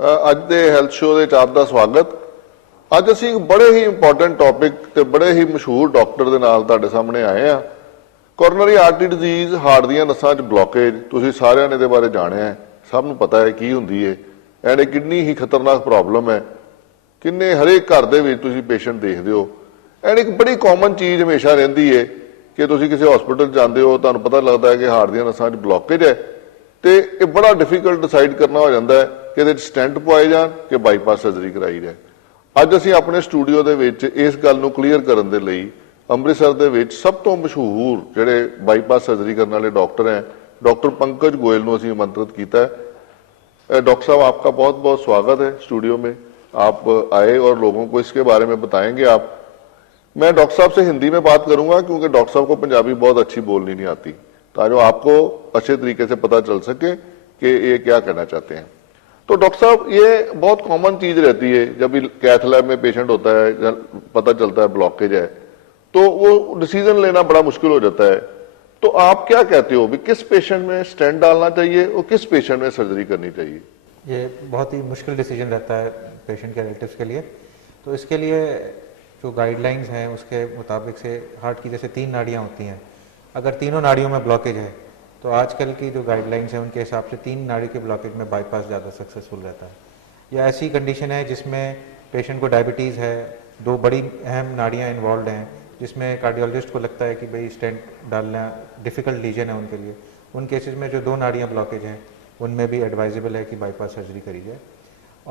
ਅੱਜ ਦੇ health show ਦੇ ਵਿੱਚ ਆਪ ਦਾ ਸਵਾਗਤ। ਅੱਜ ਅਸੀਂ ਇੱਕ ਬੜੇ ਹੀ ਇੰਪੋਰਟੈਂਟ ਟੌਪਿਕ ਤੇ ਬੜੇ ਹੀ ਮਸ਼ਹੂਰ ਡਾਕਟਰ ਦੇ ਨਾਲ ਤੁਹਾਡੇ ਸਾਹਮਣੇ ਆਏ ਆ। ਕੋਰੋਨਰੀ ਆਰਟਰੀ ਡਿਜ਼ੀਜ਼, ਹਾਰਟ ਦੀਆਂ ਨਸਾਂ 'ਚ ਬਲੌਕੇਜ, ਤੁਸੀਂ ਸਾਰਿਆਂ ਨੇ ਇਹਦੇ ਬਾਰੇ ਜਾਣਿਆ ਹੈ, ਸਭ ਨੂੰ ਪਤਾ ਹੈ ਕੀ ਹੁੰਦੀ ਹੈ ਐਂਡ ਇਹ ਕਿੰਨੀ ਹੀ ਖਤਰਨਾਕ ਪ੍ਰੋਬਲਮ ਹੈ। ਕਿੰਨੇ ਹਰੇਕ ਘਰ ਦੇ ਵਿੱਚ ਤੁਸੀਂ ਪੇਸ਼ੈਂਟ ਦੇਖਦੇ ਹੋ ਐਂਡ ਇੱਕ ਬੜੀ ਕਾਮਨ ਚੀਜ਼ ਹਮੇਸ਼ਾ ਰਹਿੰਦੀ ਹੈ ਕਿ ਤੁਸੀਂ ਕਿਸੇ ਹਸਪੀਟਲ ਜਾਂਦੇ ਹੋ, ਤੁਹਾਨੂੰ ਪਤਾ ਲੱਗਦਾ ਹੈ ਕਿ ਹਾਰਟ ਦੀਆਂ ਨਸਾਂ 'ਚ ਬਲੌਕੇਜ ਹੈ ਤੇ ਇਹ ਬੜਾ ਡਿਫਿਕਲਟ ਡਿਸਾਈਡ ਕਰਨਾ ਹੋ ਜਾਂਦਾ ਹੈ ਕਿ ਇਹਦੇ 'ਚ ਸਟੈਂਟ ਪਵਾਏ ਜਾਣ ਕਿ ਬਾਈਪਾਸ ਸਰਜਰੀ ਕਰਾਈ ਜਾਏ। ਅੱਜ ਅਸੀਂ ਆਪਣੇ ਸਟੂਡੀਓ ਦੇ ਵਿੱਚ ਇਸ ਗੱਲ ਨੂੰ ਕਲੀਅਰ ਕਰਨ ਦੇ ਲਈ ਅੰਮ੍ਰਿਤਸਰ ਦੇ ਵਿੱਚ ਸਭ ਤੋਂ ਮਸ਼ਹੂਰ ਜਿਹੜੇ ਬਾਈਪਾਸ ਸਰਜਰੀ ਕਰਨ वाले डॉक्टर हैं, डॉक्टर पंकज गोयल ਨੂੰ ਅਸੀਂ आमंत्रित किया है। डॉक्टर साहब, आपका बहुत बहुत स्वागत है स्टूडियो में। आप आए और लोगों को इसके बारे में बताएंगे आप। मैं डॉक्टर साहब से हिंदी में बात करूंगा क्योंकि डॉक्टर साहब को पंजाबी बहुत अच्छी बोलनी नहीं आती, ताकि आपको अच्छे तरीके से पता चल सके कि ये क्या कहना चाहते हैं। तो डॉक्टर साहब, ये बहुत कॉमन चीज रहती है जब भी कैथ लैब में पेशेंट होता है, पता चलता है ब्लॉकेज है, तो वो डिसीजन लेना बड़ा मुश्किल हो जाता है। तो आप क्या कहते हो भी किस पेशेंट में स्टेंट डालना चाहिए और किस पेशेंट में सर्जरी करनी चाहिए? ये बहुत ही मुश्किल डिसीजन रहता है पेशेंट के रिलेटिव्स के लिए। तो इसके लिए जो गाइडलाइंस हैं उसके मुताबिक से हार्ट की जैसे 3 नाड़ियाँ होती हैं, अगर तीनों नाड़ियों में ब्लॉकेज है तो आजकल की जो गाइडलाइंस हैं उनके हिसाब से 3 नाड़ी के ब्लॉकेज में बाईपास ज़्यादा सक्सेसफुल रहता है। या ऐसी कंडीशन है जिसमें पेशेंट को डायबिटीज़ है, 2 बड़ी अहम नाड़ियाँ इन्वॉल्व हैं, जिसमें कार्डियोलॉजिस्ट को लगता है कि भाई स्टेंट डालना डिफ़िकल्ट लीजन है उनके लिए, उन केसेस में जो 2 नाड़ियाँ ब्लॉकेज हैं उनमें भी एडवाइजेबल है कि बाईपास सर्जरी करी जाए।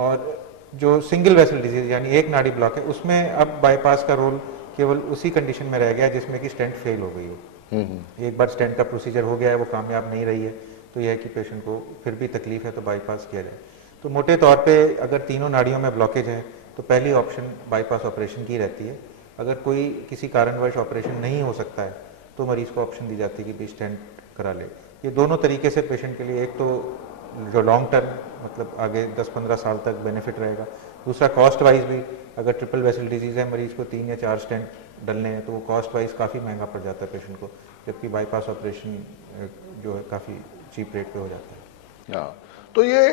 और जो सिंगल वेसल डिजीज़ यानी एक नाड़ी ब्लॉक है उसमें अब बाईपास का रोल केवल उसी कंडीशन में रह गया जिसमें कि स्टेंट फेल हो गई हो। एक बार स्टेंट का प्रोसीजर हो गया है, वो कामयाब नहीं रही है, तो यह है कि पेशेंट को फिर भी तकलीफ है तो बाईपास किया जाए। तो मोटे तौर पे अगर तीनों नाड़ियों में ब्लॉकेज है तो पहली ऑप्शन बाईपास ऑपरेशन की रहती है। अगर कोई किसी कारणवश ऑपरेशन नहीं हो सकता है तो मरीज़ को ऑप्शन दी जाती है कि भी स्टेंट करा ले। ये दोनों तरीके से पेशेंट के लिए, एक तो जो लॉन्ग टर्म मतलब आगे 10-15 साल तक बेनिफिट रहेगा, दूसरा कॉस्ट वाइज भी अगर ट्रिपल वेसल डिजीज़ है, मरीज़ को 3 या 4 स्टेंट डलने हैं तो वो कॉस्ट वाइज काफ़ी महंगा पड़ जाता है पेशेंट को, जबकि बाईपास ऑपरेशन जो है काफ़ी चीप रेट पे हो जाता है। हाँ, तो ये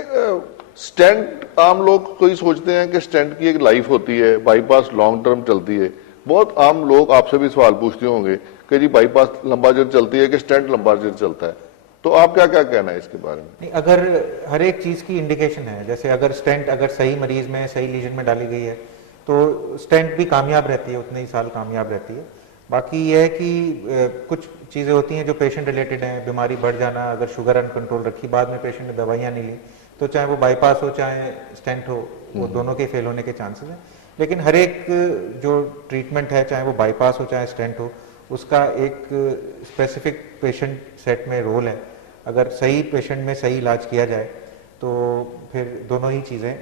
स्टेंट आम लोग कोई सोचते हैं कि स्टेंट की एक लाइफ होती है, बाईपास लॉन्ग टर्म चलती है। बहुत आम लोग आपसे भी सवाल पूछते होंगे कि जी बाईपास लंबा चिर चलती है कि स्टेंट लंबा चिर चलता है, तो आप क्या क्या कहना है इसके बारे में? नहीं, अगर हर एक चीज़ की इंडिकेशन है, जैसे अगर स्टेंट अगर सही मरीज में सही लीजन में डाली गई है तो स्टेंट भी कामयाब रहती है, उतने ही साल कामयाब रहती है। बाकी यह है कि कुछ चीज़ें होती हैं जो पेशेंट रिलेटेड हैं, बीमारी बढ़ जाना, अगर शुगर अनकंट्रोल रखी, बाद में पेशेंट ने दवाइयाँ नहीं ली, तो चाहे वो बाईपास हो चाहे स्टेंट हो, वो दोनों के फेल होने के चांसेस हैं। लेकिन हर एक जो ट्रीटमेंट है, चाहे वो बाईपास हो चाहे स्टेंट हो, उसका एक स्पेसिफिक पेशेंट सेट में रोल है। अगर सही पेशेंट में सही इलाज किया जाए तो फिर दोनों ही चीज़ें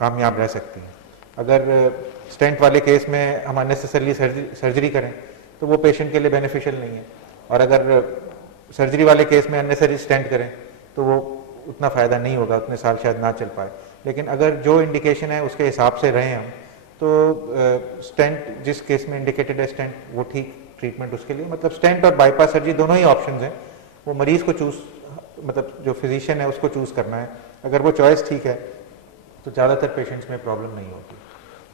कामयाब रह सकती हैं। अगर स्टेंट वाले केस में हम अननेसेसरली सर्जरी करें तो वो पेशेंट के लिए बेनिफिशियल नहीं है, और अगर सर्जरी वाले केस में अननेसेसरी स्टेंट करें तो वो उतना फ़ायदा नहीं होगा, उतने साल शायद ना चल पाए। लेकिन अगर जो इंडिकेशन है उसके हिसाब से रहें हम, तो स्टेंट जिस केस में इंडिकेटेड है स्टेंट, वो ठीक ट्रीटमेंट उसके लिए, मतलब स्टेंट और बाईपास सर्जरी दोनों ही ऑप्शन हैं, वो मरीज़ को चूज़, मतलब जो फिजिशियन है उसको चूज़ करना है। अगर वो चॉइस ठीक है तो ज़्यादातर पेशेंट्स में प्रॉब्लम नहीं होती।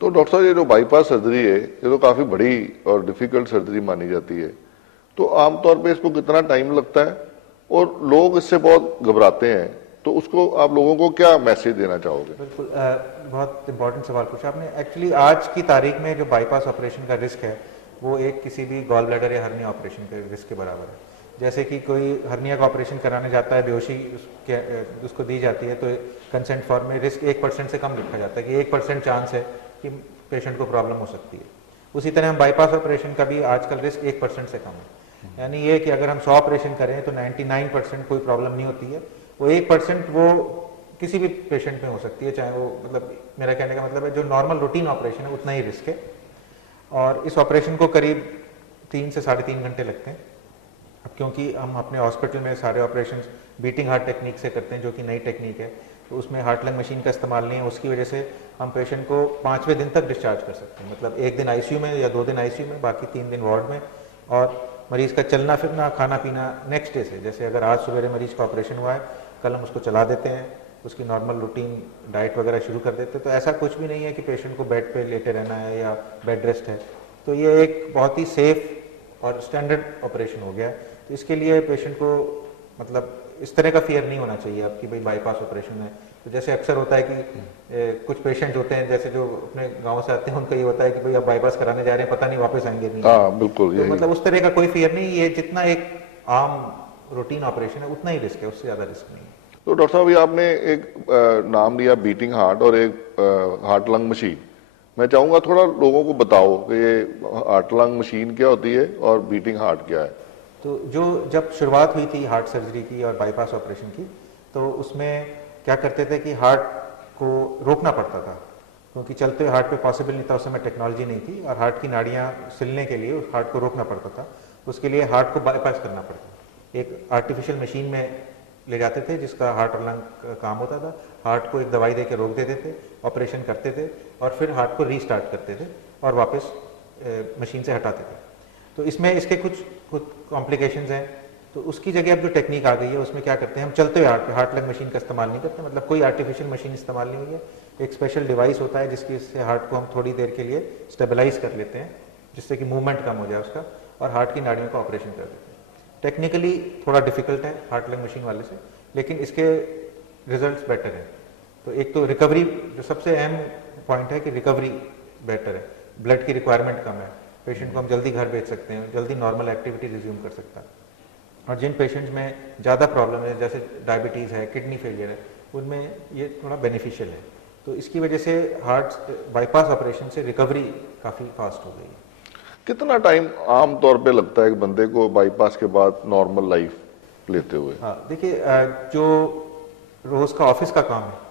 तो डॉक्टर साहब, ये जो बाईपास सर्जरी है ये तो काफ़ी बड़ी और डिफ़िकल्ट सर्जरी मानी जाती है, तो आमतौर पे इसको कितना टाइम लगता है और लोग इससे बहुत घबराते हैं, तो उसको आप लोगों को क्या मैसेज देना चाहोगे? बिल्कुल, बहुत इंपॉर्टेंट सवाल पूछा आपने। एक्चुअली आज की तारीख में जो बाईपास ऑपरेशन का रिस्क है वो एक किसी भी गॉल ब्लैडर या हर्निया ऑपरेशन के रिस्क के बराबर है। जैसे कि कोई हर्निया का ऑपरेशन कराने जाता है, बेहोशी उसको दी जाती है, तो कंसेंट फॉर्म में रिस्क 1% से कम लिखा जाता है कि 1% चांस है कि पेशेंट को प्रॉब्लम हो सकती है। उसी तरह हम बाईपास ऑपरेशन का भी आजकल रिस्क 1% से कम है। यानी ये कि अगर हम 100 ऑपरेशन करें तो 99% कोई प्रॉब्लम नहीं होती है, वो 1% वो किसी भी पेशेंट में हो सकती है, चाहे वो, मतलब मेरा कहने का मतलब है जो नॉर्मल रूटीन ऑपरेशन है उतना ही रिस्क है। और इस ऑपरेशन को करीब 3 से 3.5 घंटे लगते हैं। अब क्योंकि हम अपने हॉस्पिटल में सारे ऑपरेशन बीटिंग हार्ट टेक्निक से करते हैं, जो कि नई टेक्निक है, तो उसमें हार्ट लंग मशीन का इस्तेमाल नहीं है, उसकी वजह से हम पेशेंट को 5वें दिन तक डिस्चार्ज कर सकते हैं। मतलब 1 दिन आईसीयू में या 2 दिन आईसीयू में, बाकी 3 दिन वार्ड में, और मरीज़ का चलना फिरना खाना पीना नेक्स्ट डे से, जैसे अगर आज सवेरे मरीज़ का ऑपरेशन हुआ है, कल हम उसको चला देते हैं, उसकी नॉर्मल रूटीन डाइट वगैरह शुरू कर देते हैं। तो ऐसा कुछ भी नहीं है कि पेशेंट को बेड पे लेटे रहना है या बेड रेस्ट है। तो ये एक बहुत ही सेफ और स्टैंडर्ड ऑपरेशन हो गया। तो इसके लिए पेशेंट को मतलब इस तरह का फियर नहीं होना चाहिए अब कि भाई बाईपास ऑपरेशन है। तो जैसे अक्सर होता है कि कुछ पेशेंट होते हैं जैसे जो अपने गांव से आते हैं, उनका ये होता है कि भाई अब बाईपास कराने जा रहे हैं, पता नहीं वापस आएंगे नहीं। हाँ बिल्कुल, तो यही मतलब उस तरह का कोई फियर नहीं, ये जितना एक आम रूटीन ऑपरेशन है उतना ही रिस्क है, उससे ज़्यादा रिस्क नहीं है। तो डॉक्टर साहब, ये आपने एक नाम लिया बीटिंग हार्ट और एक हार्ट लंग मशीन। मैं चाहूंगा थोड़ा लोगों को बताओ कि ये हार्ट लंग मशीन क्या होती है और बीटिंग हार्ट क्या है। तो जो जब शुरुआत हुई थी हार्ट सर्जरी की और बाईपास ऑपरेशन की, तो उसमें क्या करते थे कि हार्ट को रोकना पड़ता था, क्योंकि चलते हुए हार्ट पे पॉसिबल नहीं था, उस समय टेक्नोलॉजी नहीं थी, और हार्ट की नाड़ियाँ सिलने के लिए उस हार्ट को रोकना पड़ता था। उसके लिए हार्ट को बाईपास करना पड़ता। एक आर्टिफिशियल मशीन में ले जाते थे जिसका हार्ट और लंग का काम होता था। हार्ट को एक दवाई दे के रोक देते थे, ऑपरेशन करते थे और फिर हार्ट को रीस्टार्ट करते थे और वापस मशीन से हटाते थे। तो इसमें इसके कुछ कॉम्प्लिकेशंस हैं। तो उसकी जगह अब जो टेक्निक आ गई है उसमें क्या करते हैं, हम चलते हुए हार्ट लंग मशीन का इस्तेमाल नहीं करते, मतलब कोई आर्टिफिशियल मशीन इस्तेमाल नहीं हुई है। एक स्पेशल डिवाइस होता है जिसकी से हार्ट को हम थोड़ी देर के लिए स्टेबलाइज कर लेते हैं, जिससे कि मूवमेंट कम हो जाए उसका, और हार्ट की नाड़ियों का ऑपरेशन कर देते हैं। टेक्निकली थोड़ा डिफिकल्ट है हार्ट लंग मशीन वाले से, लेकिन इसके रिजल्ट्स बेटर हैं। तो एक तो रिकवरी, जो सबसे अहम पॉइंट है कि रिकवरी बेटर है, ब्लड की रिक्वायरमेंट कम है, पेशेंट को हम जल्दी घर भेज सकते हैं, जल्दी नॉर्मल एक्टिविटी रिज्यूम कर सकता है। और जिन पेशेंट्स में ज़्यादा प्रॉब्लम है जैसे डायबिटीज़ है, किडनी फेलियर है, उनमें ये थोड़ा बेनिफिशियल है। तो इसकी वजह से हार्ट बाईपास ऑपरेशन से रिकवरी काफ़ी फास्ट हो गई है। कितना टाइम आम तौर पे लगता है एक बंदे को बाईपास के बाद नॉर्मल लाइफ लेते हुए? हाँ देखिए, जो रोज़ का ऑफिस का काम है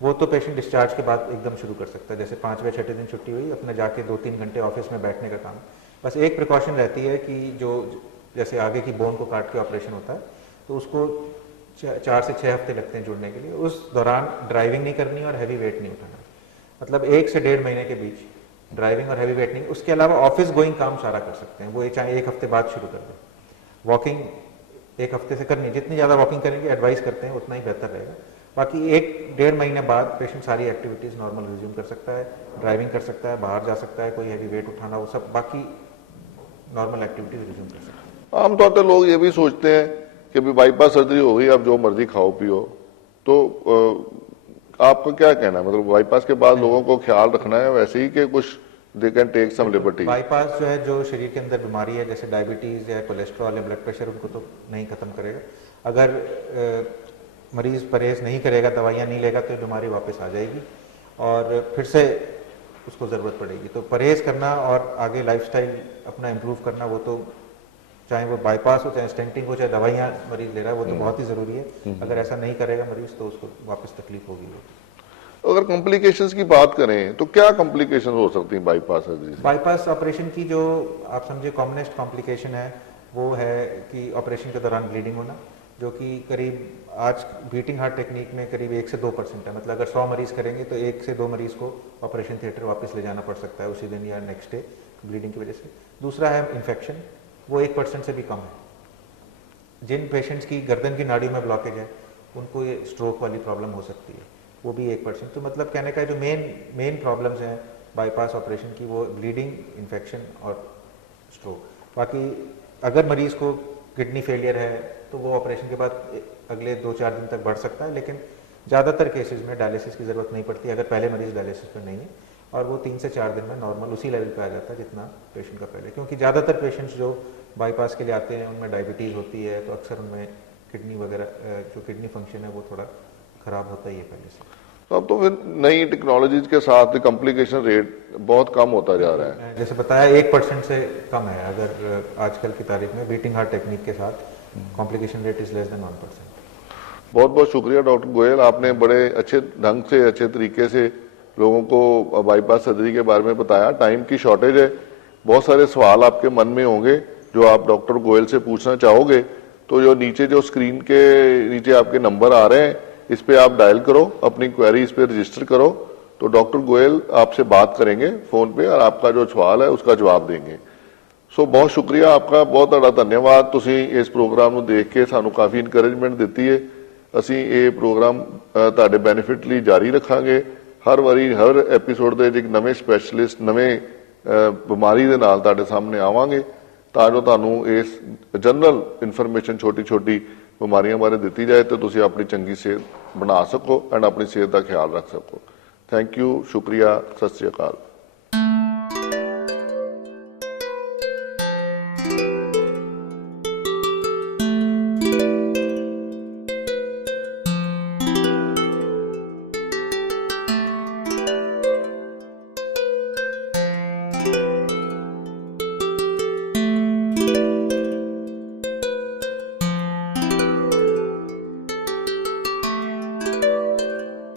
वो तो पेशेंट डिस्चार्ज के बाद एकदम शुरू कर सकता है। जैसे 5वें 6ठे दिन छुट्टी हुई, अपने जाके 2-3 घंटे ऑफिस में बैठने का काम। बस एक प्रिकॉशन रहती है कि जो जैसे आगे की बोन को काट के ऑपरेशन होता है तो उसको 4 से 6 हफ्ते लगते हैं जुड़ने के लिए। उस दौरान ड्राइविंग नहीं करनी और हैवी वेट नहीं उठाना, मतलब 1 से 1.5 महीने के बीच ड्राइविंग और हैवी वेट नहीं। उसके अलावा ऑफिस गोइंग काम सारा कर सकते हैं, वो चाहे 1 हफ्ते बाद शुरू कर दें। वॉकिंग 1 हफ्ते से करनी, जितनी ज़्यादा वॉकिंग करेंगे एडवाइस करते हैं उतना ही बेहतर रहेगा। बाकी 1-1.5 महीने बाद पेशेंट सारी एक्टिविटीज़ नॉर्मल रिज्यूम कर सकता है, ड्राइविंग कर सकता है, बाहर जा सकता है, कोई हैवी वेट उठाना, वो सब बाकी नॉर्मल एक्टिविटीज़ रिज्यूम कर सकता है। आमतौर पर लोग ये भी सोचते हैं कि अभी बाईपास सर्जरी हो गई, आप जो मर्जी खाओ पियो। तो आपका क्या कहना है, मतलब बाईपास के बाद लोगों को ख्याल रखना है वैसे ही कि कुछ they can take some liberty? Bypass जो है, जो शरीर के अंदर बीमारी है जैसे डायबिटीज़ या कोलेस्ट्रॉल या ब्लड प्रेशर, उनको तो नहीं ख़त्म करेगा। अगर मरीज़ परहेज़ नहीं करेगा, दवाइयाँ नहीं लेगा, तो बीमारी वापस आ जाएगी और फिर से उसको ज़रूरत पड़ेगी। तो परहेज़ करना और आगे लाइफस्टाइल अपना इम्प्रूव करना, वो तो चाहे वो बाईपास हो, चाहे स्टेंटिंग हो, चाहे दवाइयाँ मरीज़ ले रहा है, वो तो बहुत ही ज़रूरी है। अगर ऐसा नहीं करेगा मरीज़ तो उसको वापस तकलीफ होगी। अगर कॉम्प्लिकेशंस की बात करें तो क्या कॉम्प्लिकेशंस हो सकती हैं बाईपास सर्जरी से? बाईपास ऑपरेशन की जो आप समझे कॉमनेस्ट कॉम्प्लिकेशन है वो है कि ऑपरेशन के दौरान ब्लीडिंग होना, जो कि करीब आज बीटिंग हार्ट टेक्निक में करीब 1 से 2% है। मतलब अगर 100 मरीज़ करेंगे तो 1 से 2 मरीज़ को ऑपरेशन थिएटर वापस ले जाना पड़ सकता है उसी दिन या नेक्स्ट डे ब्लीडिंग की वजह से। दूसरा है इन्फेक्शन, वो 1% से भी कम है। जिन पेशेंट्स की गर्दन की नाड़ी में ब्लॉकेज है उनको ये स्ट्रोक वाली प्रॉब्लम हो सकती है, वो भी 1%। तो मतलब कहने का जो मेन प्रॉब्लम्स हैं बाईपास ऑपरेशन की, वो ब्लीडिंग, इन्फेक्शन और स्ट्रोक। बाकी अगर मरीज़ को किडनी फेलियर है तो वो ऑपरेशन के बाद अगले 2-4 दिन तक बढ़ सकता है, लेकिन ज़्यादातर केसेस में डायलिसिस की ज़रूरत नहीं पड़ती अगर पहले मरीज़ डायलिसिस पर नहीं है, और वो 3 से 4 दिन में नॉर्मल उसी लेवल पे आ जाता है जितना पेशेंट का पहले। क्योंकि ज़्यादातर पेशेंट्स जो बाईपास के लिए आते हैं उनमें डायबिटीज़ होती है, तो अक्सर उनमें किडनी वगैरह जो किडनी फंक्शन है वो थोड़ा ख़राब होता ही है पहले से। तो अब तो फिर नई टेक्नोलॉजीज के साथ कॉम्प्लिकेशन रेट बहुत कम होता जा रहा है। जैसे बताया 1% से कम है अगर आजकल की तारीख में बीटिंग हार्ट टेक्निक के साथ complication rate is less than 1%। बहुत बहुत शुक्रिया डॉक्टर गोयल, आपने बड़े अच्छे ढंग से, अच्छे तरीके से लोगों को बाईपास सर्जरी के बारे में बताया। टाइम की शॉर्टेज है, बहुत सारे सवाल आपके मन में होंगे जो आप डॉक्टर गोयल से पूछना चाहोगे, तो जो नीचे जो स्क्रीन के नीचे आपके नंबर आ रहे हैं इस पे आप डायल करो, अपनी क्वेरी इस पे रजिस्टर करो, तो डॉक्टर गोयल आपसे बात करेंगे फोन पे और आपका जो सवाल है उसका जवाब देंगे। सो बहुत शुक्रिया आपका, बहुत बड़ा धन्यवाद। तुसी इस प्रोग्राम ਨੂੰ देख के सानू काफी इनकरेजमेंट दी है। ਅਸੀਂ ਇਹ ਪ੍ਰੋਗਰਾਮ ਤੁਹਾਡੇ ਬੈਨੀਫਿਟ ਲਈ ਜਾਰੀ ਰੱਖਾਂਗੇ। ਹਰ ਵਾਰੀ ਹਰ ਐਪੀਸੋਡ ਦੇ ਵਿੱਚ ਇੱਕ ਨਵੇਂ ਸਪੈਸ਼ਲਿਸਟ ਨਵੇਂ ਬਿਮਾਰੀ ਦੇ ਨਾਲ ਤੁਹਾਡੇ ਸਾਹਮਣੇ ਆਵਾਂਗੇ ਤਾਂ ਜੋ ਤੁਹਾਨੂੰ ਇਸ ਜਨਰਲ ਇਨਫੋਰਮੇਸ਼ਨ ਛੋਟੀ ਛੋਟੀ ਬਿਮਾਰੀਆਂ ਬਾਰੇ ਦਿੱਤੀ ਜਾਏ ਤੇ ਤੁਸੀਂ ਆਪਣੀ ਚੰਗੀ ਸਿਹਤ ਬਣਾ ਸਕੋ ਐਂਡ ਆਪਣੀ ਸਿਹਤ ਦਾ ਖਿਆਲ ਰੱਖ ਸਕੋ। ਥੈਂਕ ਯੂ, ਸ਼ੁਕਰੀਆ, ਸਤਿ ਸ਼੍ਰੀ ਅਕਾਲ।